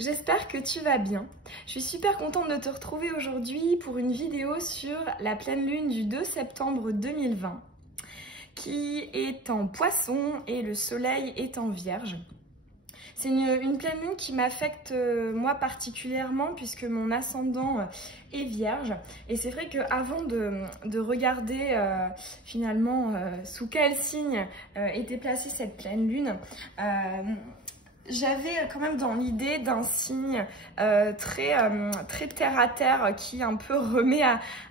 J'espère que tu vas bien. Je suis super contente de te retrouver aujourd'hui pour une vidéo sur la pleine lune du 2 septembre 2020 qui est en Poisson et le soleil est en Vierge. C'est une pleine lune qui m'affecte moi particulièrement puisque mon ascendant est Vierge. Et c'est vrai qu'avant de regarder finalement sous quel signe était placée cette pleine lune, j'avais quand même dans l'idée d'un signe très terre à terre qui un peu remet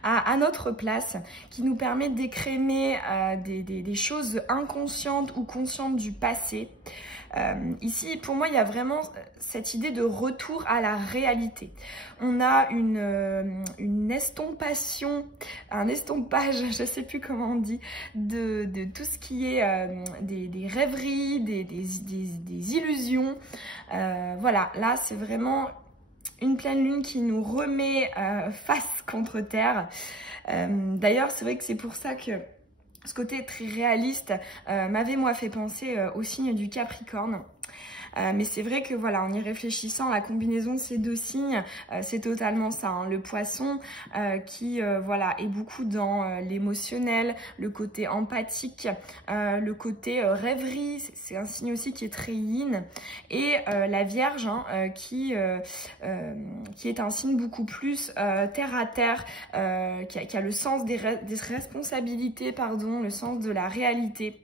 à notre place, qui nous permet d'écrémer des choses inconscientes ou conscientes du passé. Ici, pour moi, il y a vraiment cette idée de retour à la réalité. On a une estompation, un estompage, je ne sais plus comment on dit, de tout ce qui est des rêveries, des illusions. Voilà, là, c'est vraiment une pleine lune qui nous remet face contre terre. D'ailleurs, c'est vrai que c'est pour ça que ce côté très réaliste m'avait moi fait penser au signe du Capricorne. Mais c'est vrai que voilà, en y réfléchissant, la combinaison de ces deux signes, c'est totalement ça, hein. Le Poisson qui voilà, est beaucoup dans l'émotionnel, le côté empathique, le côté rêverie, c'est un signe aussi qui est très yin, et la Vierge hein, qui est un signe beaucoup plus terre à terre, qui a le sens des responsabilités, pardon, le sens de la réalité.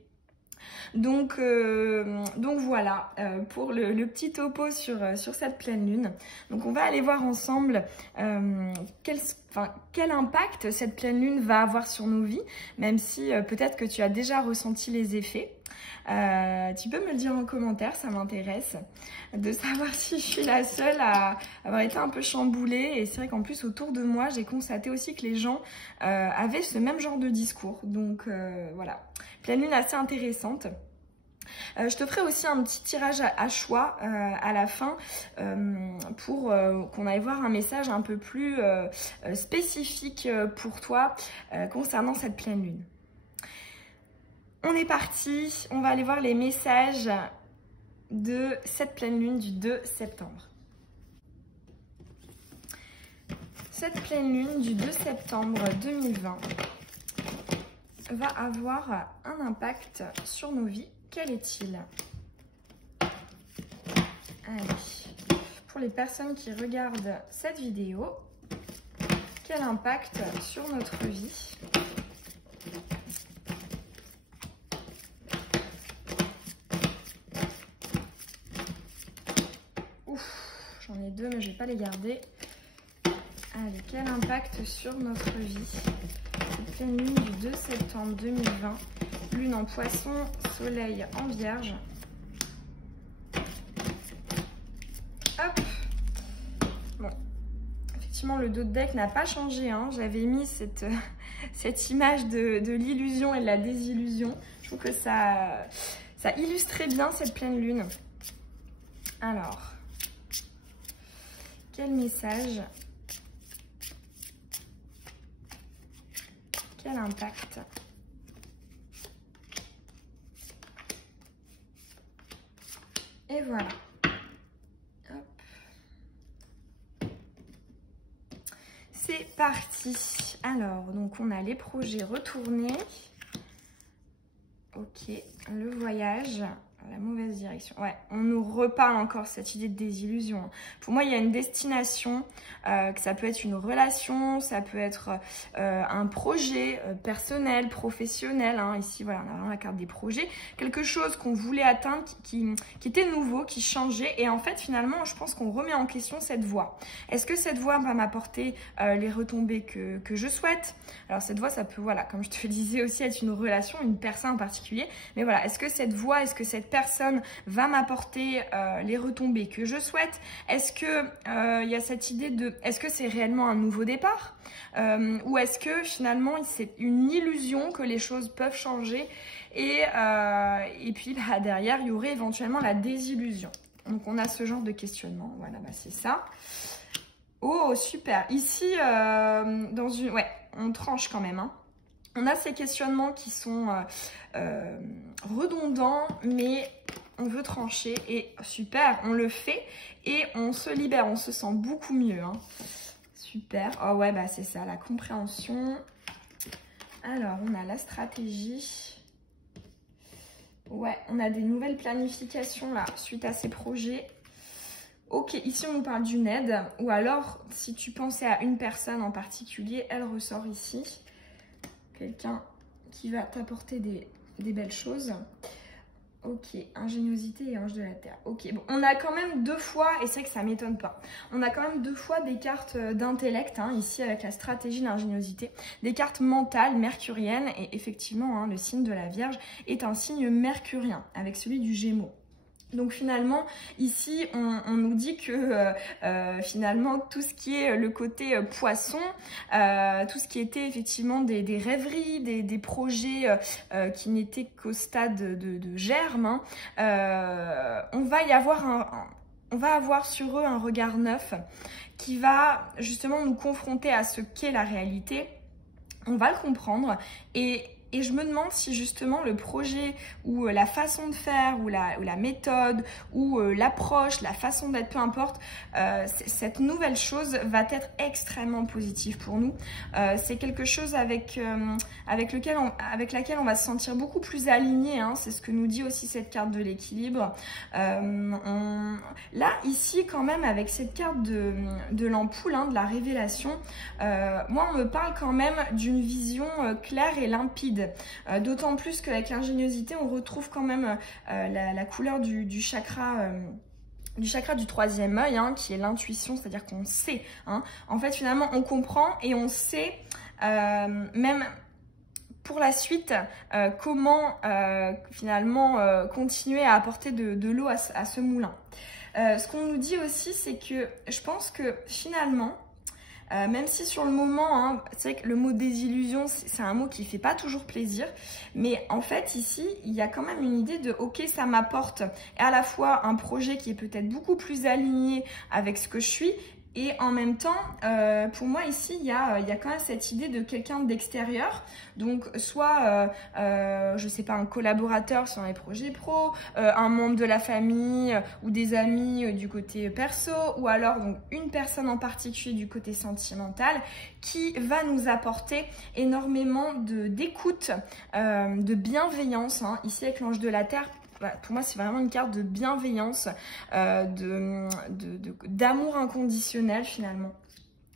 Donc voilà pour le petit topo sur cette pleine lune. Donc on va aller voir ensemble quel impact cette pleine lune va avoir sur nos vies, même si peut-être que tu as déjà ressenti les effets. Tu peux me le dire en commentaire, ça m'intéresse de savoir si je suis la seule à avoir été un peu chamboulée. Et c'est vrai qu'en plus autour de moi, j'ai constaté aussi que les gens avaient ce même genre de discours. Donc voilà, pleine lune assez intéressante. Je te ferai aussi un petit tirage à choix à la fin pour qu'on aille voir un message un peu plus spécifique pour toi concernant cette pleine lune. On est parti, on va aller voir les messages de cette pleine lune du 2 septembre. Cette pleine lune du 2 septembre 2020 va avoir un impact sur nos vies. Quel est-il? Allez, pour les personnes qui regardent cette vidéo, quel impact sur notre vie? Ouf, j'en ai deux mais je ne vais pas les garder. Allez, quel impact sur notre vie? Cette pleine lune du 2 septembre 2020. Lune en Poisson, soleil en Vierge. Hop. Bon, effectivement, le dos de deck n'a pas changé, hein. J'avais mis cette image de l'illusion et de la désillusion. Je trouve que ça illustrait bien cette pleine lune. Alors, quel message? Quel impact? Et voilà. Hop. C'est parti. Alors, donc on a les projets retournés. Ok, le voyage, la mauvaise direction. Ouais, on nous reparle encore cette idée de désillusion. Pour moi, il y a une destination, que ça peut être une relation, ça peut être un projet personnel, professionnel. Hein. Ici, voilà, on a vraiment la carte des projets. Quelque chose qu'on voulait atteindre, qui était nouveau, qui changeait. Et en fait, finalement, je pense qu'on remet en question cette voie. Est-ce que cette voie va m'apporter les retombées que je souhaite? Alors, cette voie, ça peut, voilà, comme je te le disais aussi, être une relation, une personne en particulier. Mais voilà, est-ce que cette voie, est-ce que cette personne va m'apporter les retombées que je souhaite? Est-ce que il y a cette idée de, est-ce que c'est réellement un nouveau départ ou est-ce que finalement c'est une illusion que les choses peuvent changer et puis bah, derrière il y aurait éventuellement la désillusion. Donc on a ce genre de questionnement, voilà, bah, c'est ça. Oh super, ici dans une, ouais, on tranche quand même, hein. On a ces questionnements qui sont redondants, mais on veut trancher et super, on le fait et on se libère, on se sent beaucoup mieux. Hein. Super. Oh ouais, bah c'est ça, la compréhension. Alors, on a la stratégie. Ouais, on a des nouvelles planifications là, suite à ces projets. Ok, ici on nous parle d'une aide. Ou alors, si tu pensais à une personne en particulier, elle ressort ici. Quelqu'un qui va t'apporter des belles choses. Ok, ingéniosité et ange de la terre. Ok, bon, on a quand même 2 fois, et c'est vrai que ça m'étonne pas, on a quand même 2 fois des cartes d'intellect, hein, ici avec la stratégie d'ingéniosité, des cartes mentales mercuriennes, et effectivement, hein, le signe de la Vierge est un signe mercurien, avec celui du Gémeaux. Donc finalement, ici, on nous dit que finalement, tout ce qui est le côté poisson, tout ce qui était effectivement des rêveries, des projets qui n'étaient qu'au stade de germe, hein, on va avoir sur eux un regard neuf qui va justement nous confronter à ce qu'est la réalité. On va le comprendre et je me demande si justement le projet ou la façon de faire ou la méthode ou l'approche, la façon d'être, peu importe, cette nouvelle chose va être extrêmement positive pour nous. C'est quelque chose avec laquelle on va se sentir beaucoup plus aligné, hein, c'est ce que nous dit aussi cette carte de l'équilibre. Là, ici, quand même, avec cette carte de l'ampoule, hein, de la révélation, moi, on me parle quand même d'une vision claire et limpide. D'autant plus qu'avec l'ingéniosité, on retrouve quand même la couleur du chakra du 3e œil, hein, qui est l'intuition, c'est-à-dire qu'on sait. Hein. En fait, finalement, on comprend et on sait même pour la suite comment finalement continuer à apporter de l'eau à ce moulin. Ce qu'on nous dit aussi, c'est que je pense que finalement, même si sur le moment, hein, c'est vrai que le mot désillusion, c'est un mot qui fait pas toujours plaisir, mais en fait ici, il y a quand même une idée de ok, ça m'apporte à la fois un projet qui est peut-être beaucoup plus aligné avec ce que je suis, et en même temps, pour moi ici, il y a quand même cette idée de quelqu'un d'extérieur, donc soit, je sais pas, un collaborateur sur les projets pro, un membre de la famille ou des amis du côté perso, ou alors donc une personne en particulier du côté sentimental qui va nous apporter énormément d'écoute, de bienveillance, hein, ici avec l'ange de la terre. Pour moi, c'est vraiment une carte de bienveillance, d'amour inconditionnel finalement.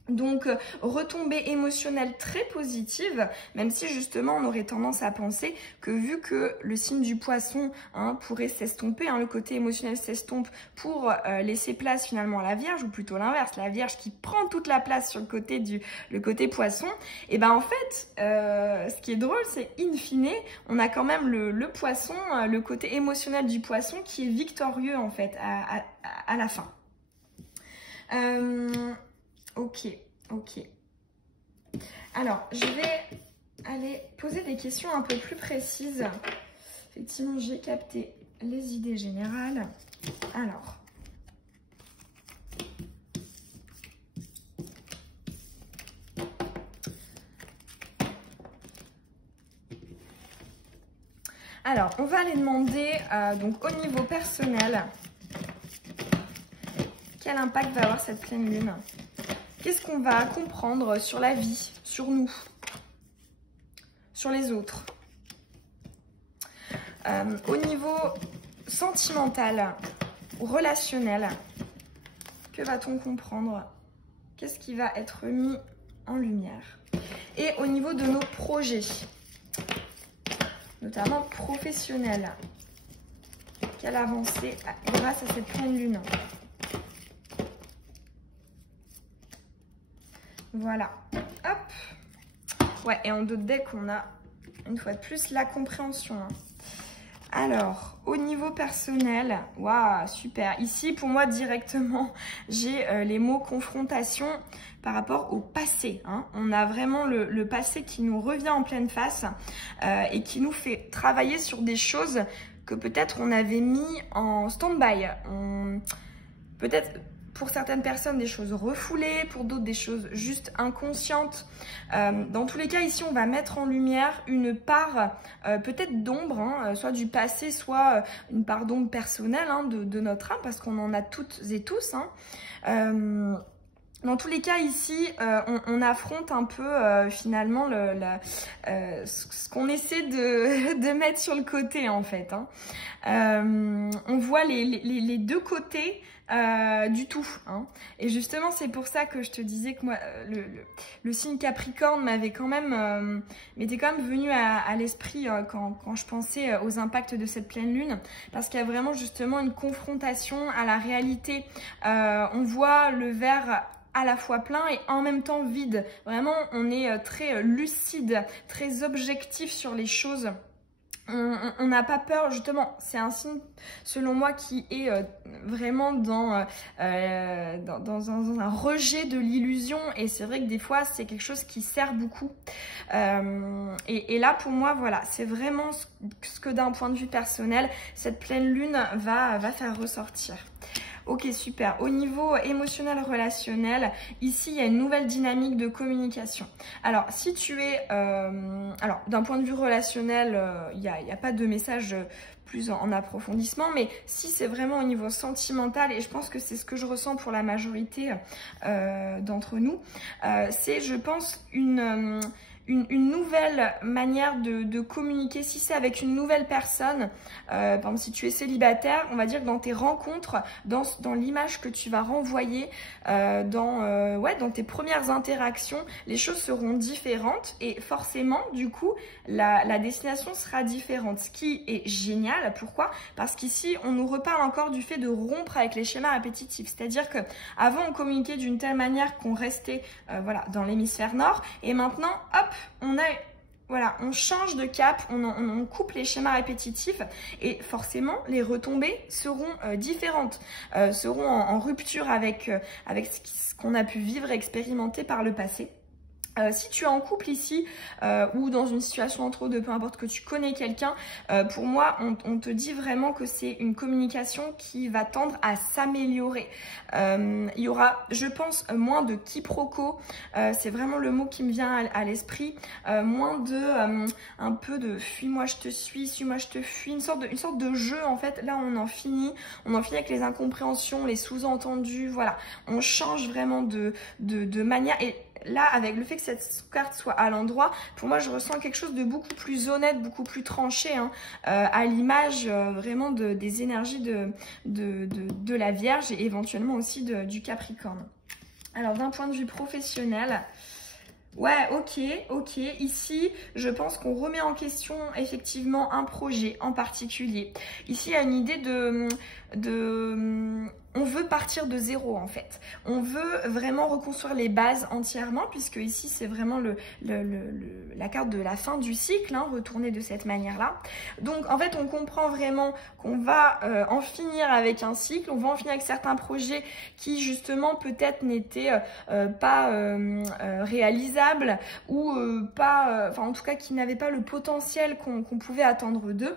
Donc, retombée émotionnelle très positive, même si justement on aurait tendance à penser que vu que le signe du poisson, hein, pourrait s'estomper, hein, le côté émotionnel s'estompe pour laisser place finalement à la Vierge, ou plutôt l'inverse, la Vierge qui prend toute la place sur le côté poisson, et ben en fait, ce qui est drôle, c'est in fine, on a quand même le poisson, le côté émotionnel du poisson qui est victorieux en fait à la fin. Ok. Alors, je vais aller poser des questions un peu plus précises. Effectivement, j'ai capté les idées générales. Alors, on va aller demander, donc au niveau personnel, quel impact va avoir cette pleine lune ? Qu'est-ce qu'on va comprendre sur la vie, sur nous, sur les autres? Au niveau sentimental, relationnel, que va-t-on comprendre? Qu'est-ce qui va être mis en lumière? Et au niveau de nos projets, notamment professionnels, quelle avancée grâce à cette pleine lune? Voilà, hop. Ouais, et en dos de deck, on a, une fois de plus, la compréhension. Hein. Alors, au niveau personnel, waouh, super. Ici, pour moi, directement, j'ai les mots confrontation par rapport au passé. Hein. On a vraiment le passé qui nous revient en pleine face et qui nous fait travailler sur des choses que peut-être on avait mis en stand-by. Peut-être... pour certaines personnes des choses refoulées, pour d'autres des choses juste inconscientes. Dans tous les cas, ici, on va mettre en lumière une part peut-être d'ombre, hein, soit du passé, soit une part d'ombre personnelle hein, de notre âme, parce qu'on en a toutes et tous. Hein. Dans tous les cas, ici, on affronte un peu finalement ce qu'on essaie de mettre sur le côté en fait. Hein. On voit les deux côtés du tout. Hein. Et justement, c'est pour ça que je te disais que moi, le signe Capricorne m'était quand même venu à l'esprit quand je pensais aux impacts de cette pleine lune, parce qu'il y a vraiment justement une confrontation à la réalité. On voit le verre à la fois plein et en même temps vide. Vraiment, on est très lucide, très objectif sur les choses. On n'a pas peur, justement, c'est un signe, selon moi, qui est vraiment dans un rejet de l'illusion, et c'est vrai que des fois, c'est quelque chose qui sert beaucoup. Et là, pour moi, voilà, c'est vraiment ce que d'un point de vue personnel, cette pleine lune va faire ressortir. Ok, super. Au niveau émotionnel, relationnel, ici, il y a une nouvelle dynamique de communication. Alors, si tu es... alors, d'un point de vue relationnel, il n'y a pas de message plus en approfondissement, mais si c'est vraiment au niveau sentimental, et je pense que c'est ce que je ressens pour la majorité d'entre nous, c'est, je pense, une nouvelle manière de communiquer. Si c'est avec une nouvelle personne, par exemple si tu es célibataire, on va dire que dans tes rencontres, dans l'image que tu vas renvoyer, dans tes premières interactions, les choses seront différentes et forcément du coup la destination sera différente, ce qui est génial. Pourquoi? Parce qu'ici on nous reparle encore du fait de rompre avec les schémas répétitifs, c'est-à-dire que avant on communiquait d'une telle manière qu'on restait dans l'hémisphère nord, et maintenant hop, on change de cap, on coupe les schémas répétitifs, et forcément les retombées seront différentes, seront en rupture avec ce qu'on a pu vivre et expérimenter par le passé. Si tu es en couple ici ou dans une situation entre deux, peu importe, que tu connais quelqu'un, pour moi on te dit vraiment que c'est une communication qui va tendre à s'améliorer. Il y aura, je pense, moins de quiproquos, c'est vraiment le mot qui me vient à l'esprit, moins de un peu de fuis-moi je te suis, suis-moi je te fuis, une sorte de jeu en fait. Là on en finit avec les incompréhensions, les sous-entendus, voilà, on change vraiment de manière. Et là, avec le fait que cette carte soit à l'endroit, pour moi, je ressens quelque chose de beaucoup plus honnête, beaucoup plus tranché, hein, à l'image vraiment des énergies de la Vierge et éventuellement aussi du Capricorne. Alors, d'un point de vue professionnel, ouais, ok. Ici, je pense qu'on remet en question effectivement un projet en particulier. Ici, il y a une idée on veut partir de zéro en fait. On veut vraiment reconstruire les bases entièrement, puisque ici c'est vraiment la carte de la fin du cycle, hein, retourner de cette manière-là. Donc en fait on comprend vraiment qu'on va en finir avec un cycle, on va en finir avec certains projets qui justement peut-être n'étaient pas réalisables ou en tout cas qui n'avaient pas le potentiel qu'on pouvait attendre d'eux.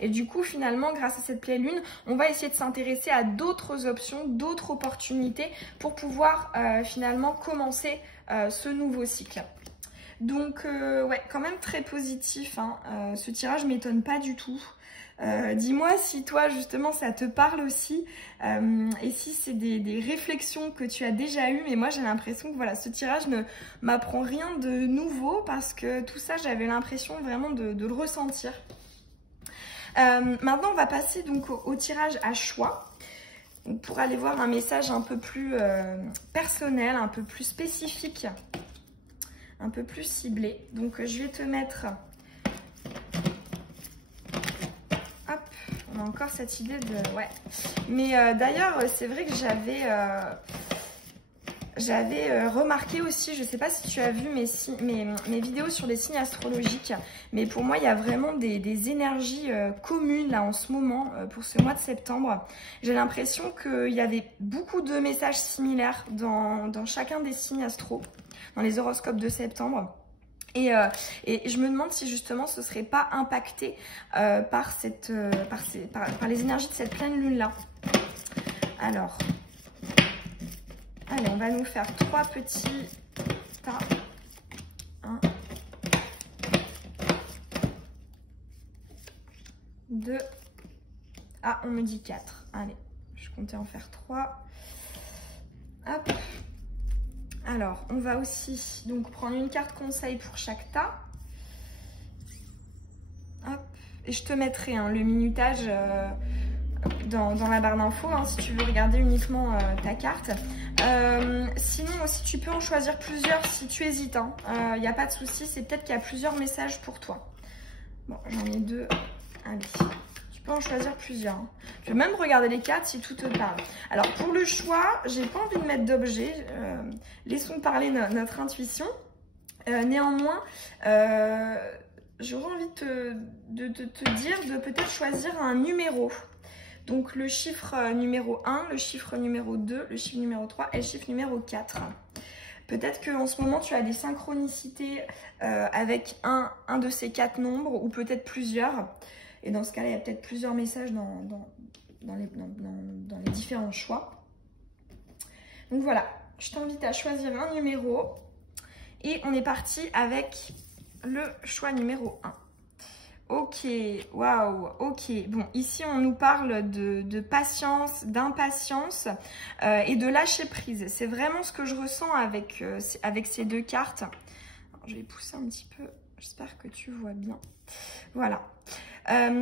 Et du coup, finalement, grâce à cette pleine lune, on va essayer de s'intéresser à d'autres options, d'autres opportunités pour pouvoir finalement commencer ce nouveau cycle. Donc, ouais, quand même très positif. Hein. Ce tirage m'étonne pas du tout. Dis-moi si toi, justement, ça te parle aussi. Et si c'est des réflexions que tu as déjà eues. Mais moi, j'ai l'impression que voilà, ce tirage ne m'apprend rien de nouveau, parce que tout ça, j'avais l'impression vraiment de le ressentir. Maintenant, on va passer donc au tirage à choix. Donc, pour aller voir un message un peu plus personnel, un peu plus spécifique, un peu plus ciblé. Donc, je vais te mettre... Hop, on a encore cette idée de... Ouais. Mais d'ailleurs, c'est vrai que j'avais remarqué aussi, je ne sais pas si tu as vu mes vidéos sur les signes astrologiques, mais pour moi, il y a vraiment des énergies communes là en ce moment, pour ce mois de septembre. J'ai l'impression qu'il y avait beaucoup de messages similaires dans chacun des signes astro, dans les horoscopes de septembre. Et je me demande si justement ce ne serait pas impacté par les énergies de cette pleine lune là. Alors... Allez, on va nous faire 3 petits tas. 1, 2. Ah, on me dit 4. Allez, je comptais en faire 3. Hop. Alors, on va aussi donc prendre une carte conseil pour chaque tas. Hop. Et je te mettrai le minutage dans la barre d'infos si tu veux regarder uniquement ta carte. Sinon aussi, tu peux en choisir plusieurs si tu hésites. Il n'y a pas de souci, c'est peut-être qu'il y a plusieurs messages pour toi. Bon, j'en ai 2. Allez. Tu peux en choisir plusieurs. Je vais même regarder les cartes si tout te parle. Alors pour le choix, j'ai pas envie de mettre d'objet. Laissons parler notre intuition. Néanmoins, j'aurais envie de te dire de peut-être choisir un numéro. Donc le chiffre numéro 1, le chiffre numéro 2, le chiffre numéro 3 et le chiffre numéro 4. Peut-être qu'en ce moment, tu as des synchronicités avec un de ces 4 nombres ou peut-être plusieurs. Et dans ce cas-là, il y a peut-être plusieurs messages dans les différents choix. Donc voilà, je t'invite à choisir un numéro. Et on est parti avec le choix numéro 1. Ok, waouh, ok. Bon, ici, on nous parle de patience, d'impatience et de lâcher prise. C'est vraiment ce que je ressens avec ces 2 cartes. Alors, je vais pousser un petit peu. J'espère que tu vois bien. Voilà.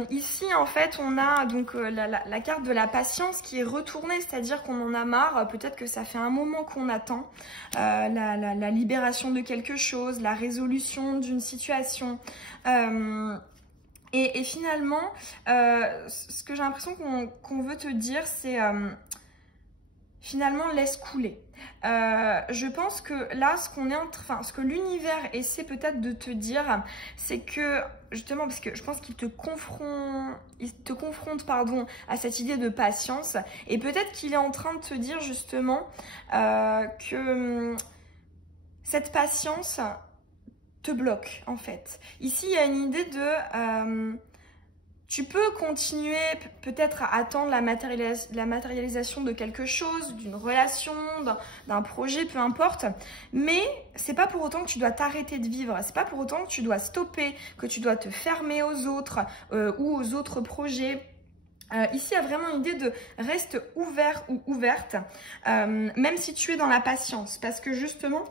Ici, en fait, on a donc la carte de la patience qui est retournée, c'est-à-dire qu'on en a marre. Peut-être que ça fait un moment qu'on attend la libération de quelque chose, la résolution d'une situation. Et finalement, ce que j'ai l'impression qu'on veut te dire, c'est finalement laisse couler. Je pense que là, ce que l'univers essaie peut-être de te dire, c'est que justement, parce que je pense qu'il te confronte, à cette idée de patience, et peut-être qu'il est en train de te dire justement que cette patience te bloque en fait. Ici, il y a une idée de tu peux continuer peut-être à attendre la matérialisation de quelque chose, d'une relation, d'un projet, peu importe. Mais c'est pas pour autant que tu dois t'arrêter de vivre. C'est pas pour autant que tu dois stopper, que tu dois te fermer aux autres ou aux autres projets. Ici, il y a vraiment une idée de reste ouvert ou ouverte, même si tu es dans la patience. Parce que justement,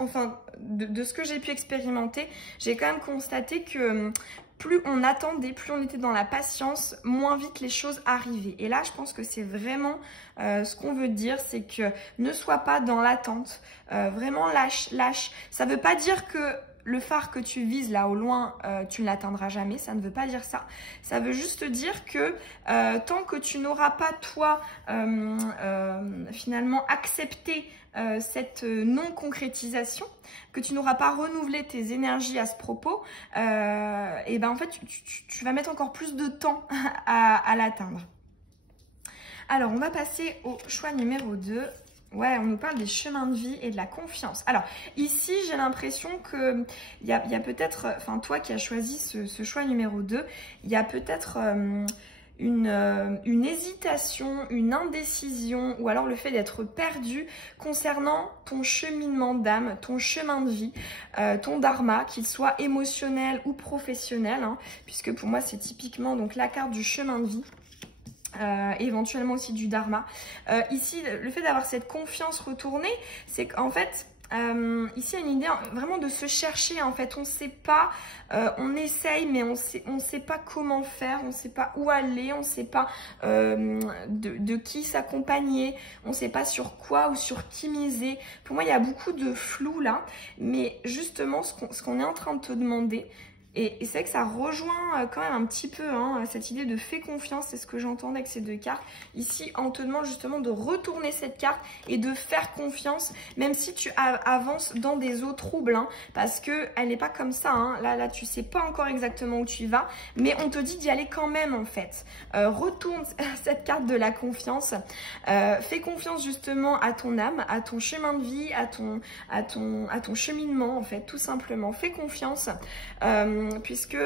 enfin, de ce que j'ai pu expérimenter, j'ai quand même constaté que plus on attendait, plus on était dans la patience, moins vite les choses arrivaient. Et là, je pense que c'est vraiment ce qu'on veut dire, c'est que ne sois pas dans l'attente, vraiment lâche. Ça ne veut pas dire que le phare que tu vises là au loin, tu ne l'atteindras jamais, ça ne veut pas dire ça. Ça veut juste dire que tant que tu n'auras pas toi finalement accepté cette non-concrétisation, que tu n'auras pas renouvelé tes énergies à ce propos, et ben en fait tu vas mettre encore plus de temps à l'atteindre. Alors on va passer au choix numéro 2. Ouais, on nous parle des chemins de vie et de la confiance. Alors, ici, j'ai l'impression qu'il y a peut-être, enfin, toi qui as choisi ce choix numéro 2, il y a peut-être une hésitation, une indécision, ou alors le fait d'être perdu concernant ton cheminement d'âme, ton chemin de vie, ton dharma, qu'il soit émotionnel ou professionnel, puisque pour moi, c'est typiquement donc la carte du chemin de vie. Éventuellement aussi du dharma. Ici, le fait d'avoir cette confiance retournée, c'est qu'en fait, ici, il y a une idée vraiment de se chercher. En fait, on ne sait pas, on essaye, mais on sait pas comment faire, on ne sait pas où aller, on ne sait pas de qui s'accompagner, on ne sait pas sur quoi ou sur qui miser. Pour moi, il y a beaucoup de flou là, mais justement, ce qu'on est en train de te demander, et c'est vrai que ça rejoint quand même un petit peu cette idée de fais confiance, c'est ce que j'entends avec ces 2 cartes. Ici, on te demande justement de retourner cette carte et de faire confiance, même si tu avances dans des eaux troubles, parce qu'elle n'est pas comme ça. Là, tu sais pas encore exactement où tu vas, mais on te dit d'y aller quand même en fait. Retourne cette carte de la confiance. Fais confiance justement à ton âme, à ton chemin de vie, à ton cheminement en fait, tout simplement. Fais confiance. Puisque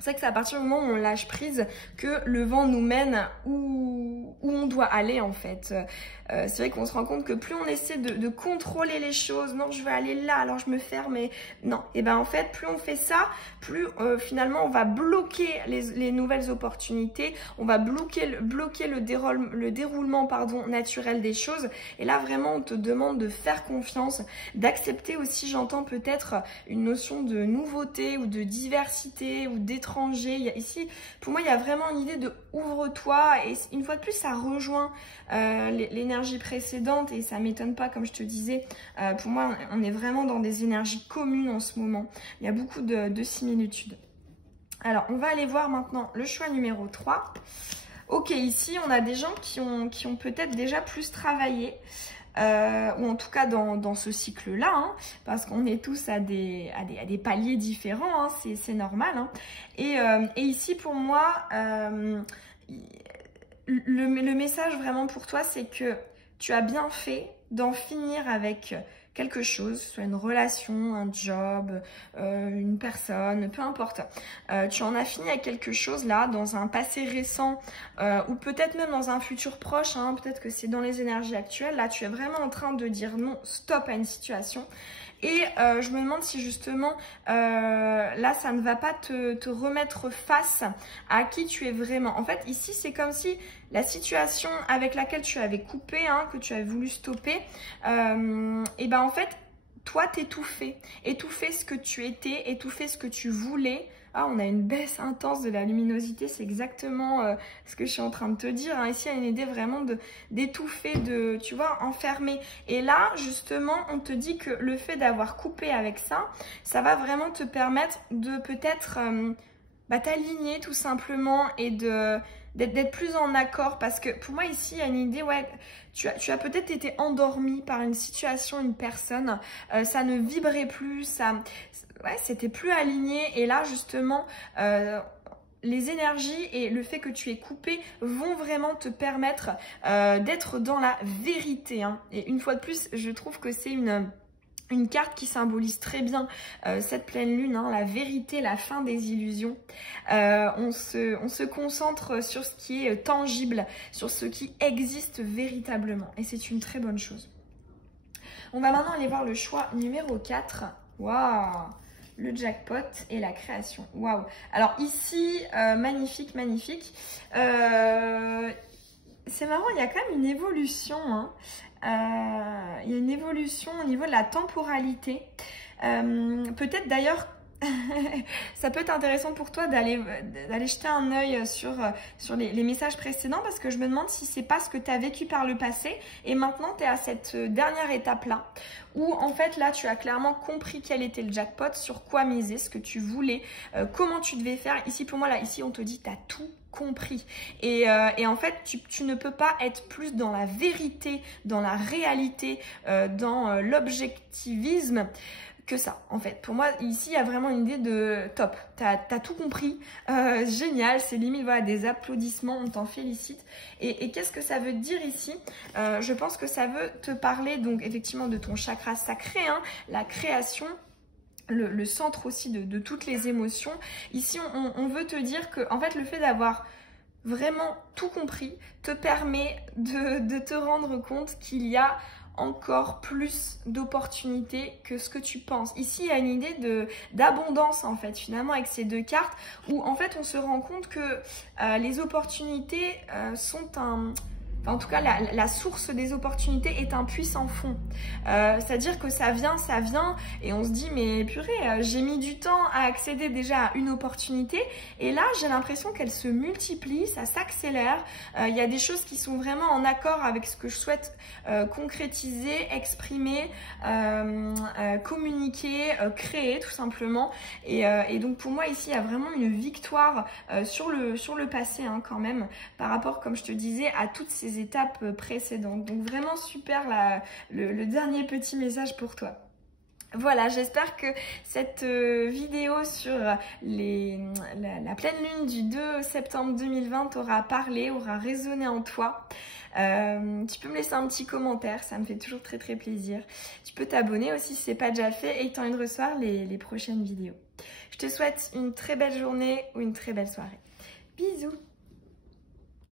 C'est vrai que c'est à partir du moment où on lâche prise que le vent nous mène où on doit aller en fait. C'est vrai qu'on se rend compte que plus on essaie de contrôler les choses, non je veux aller là alors je me ferme et non. Et ben en fait plus on fait ça, plus finalement on va bloquer les nouvelles opportunités, on va bloquer le déroulement pardon, naturel des choses. Et là vraiment on te demande de faire confiance, d'accepter aussi j'entends peut-être une notion de nouveauté ou de diversité ou d'étranger. Ici, pour moi, il y a vraiment une idée de ouvre-toi et une fois de plus, ça rejoint l'énergie précédente et ça m'étonne pas, comme je te disais. Pour moi, on est vraiment dans des énergies communes en ce moment. Il y a beaucoup de similitudes. Alors, on va aller voir maintenant le choix numéro 3. Ok, ici, on a des gens qui ont peut-être déjà plus travaillé. Ou en tout cas dans ce cycle-là, hein, parce qu'on est tous à des paliers différents, hein, c'est normal. Hein. Et ici, pour moi, le message vraiment pour toi, c'est que tu as bien fait d'en finir avec quelque chose, soit une relation, un job, une personne, peu importe. Tu en as fini avec quelque chose là, dans un passé récent ou peut-être même dans un futur proche, hein, peut-être que c'est dans les énergies actuelles. Là, tu es vraiment en train de dire non, stop à une situation. Et je me demande si justement, là, ça ne va pas te remettre face à qui tu es vraiment. En fait, ici, c'est comme si la situation avec laquelle tu avais coupé, hein, que tu avais voulu stopper, et ben en fait, toi, t'étouffais. Étouffer ce que tu étais, étouffer ce que tu voulais. Ah, on a une baisse intense de la luminosité, c'est exactement ce que je suis en train de te dire. Hein. Ici, il y a une idée vraiment d'étouffer, tu vois, enfermer. Et là, justement, on te dit que le fait d'avoir coupé avec ça, ça va vraiment te permettre de peut-être t'aligner tout simplement et d'être plus en accord. Parce que pour moi, ici, il y a une idée, ouais, tu as peut-être été endormi par une situation, une personne, ça ne vibrait plus, ouais, c'était plus aligné. Et là, justement, les énergies et le fait que tu es coupé vont vraiment te permettre d'être dans la vérité. Hein. Et une fois de plus, je trouve que c'est une carte qui symbolise très bien cette pleine lune, hein, la vérité, la fin des illusions. On se concentre sur ce qui est tangible, sur ce qui existe véritablement. Et c'est une très bonne chose. On va maintenant aller voir le choix numéro 4. Waouh! Le jackpot et la création. Waouh! Alors ici, magnifique, magnifique. C'est marrant, il y a quand même une évolution. Hein. Il y a une évolution au niveau de la temporalité. Peut-être d'ailleurs, ça peut être intéressant pour toi d'aller jeter un œil sur les messages précédents parce que je me demande si c'est pas ce que tu as vécu par le passé et maintenant tu es à cette dernière étape-là où en fait là tu as clairement compris quel était le jackpot, sur quoi miser, ce que tu voulais, comment tu devais faire. Ici pour moi là, ici on te dit tu as tout compris et en fait tu ne peux pas être plus dans la vérité, dans la réalité, dans l'objectivisme que ça en fait. Pour moi ici il y a vraiment une idée de top, t'as tout compris, génial, c'est limite voilà, des applaudissements, on t'en félicite. Et qu'est-ce que ça veut dire ici? Je pense que ça veut te parler donc effectivement de ton chakra sacré, hein, la création, le centre aussi de toutes les émotions. Ici on veut te dire que en fait le fait d'avoir vraiment tout compris te permet de te rendre compte qu'il y a encore plus d'opportunités que ce que tu penses. Ici, il y a une idée d'abondance en fait, finalement, avec ces deux cartes, où en fait, on se rend compte que les opportunités sont en tout cas, la source des opportunités est un puissant fond. C'est-à-dire que ça vient, et on se dit, mais purée, j'ai mis du temps à accéder déjà à une opportunité, et là, j'ai l'impression qu'elle se multiplie, ça s'accélère. Il y a des choses qui sont vraiment en accord avec ce que je souhaite concrétiser, exprimer, communiquer, créer, tout simplement. Et donc, pour moi, ici, il y a vraiment une victoire sur le passé, hein, quand même, par rapport, comme je te disais, à toutes ces étapes précédentes. Donc vraiment super le dernier petit message pour toi. Voilà, j'espère que cette vidéo sur la pleine lune du 2 septembre 2020 t'aura parlé, aura résonné en toi. Tu peux me laisser un petit commentaire, ça me fait toujours très très plaisir. Tu peux t'abonner aussi si ce n'est pas déjà fait et que tu as envie de recevoir les prochaines vidéos. Je te souhaite une très belle journée ou une très belle soirée. Bisous!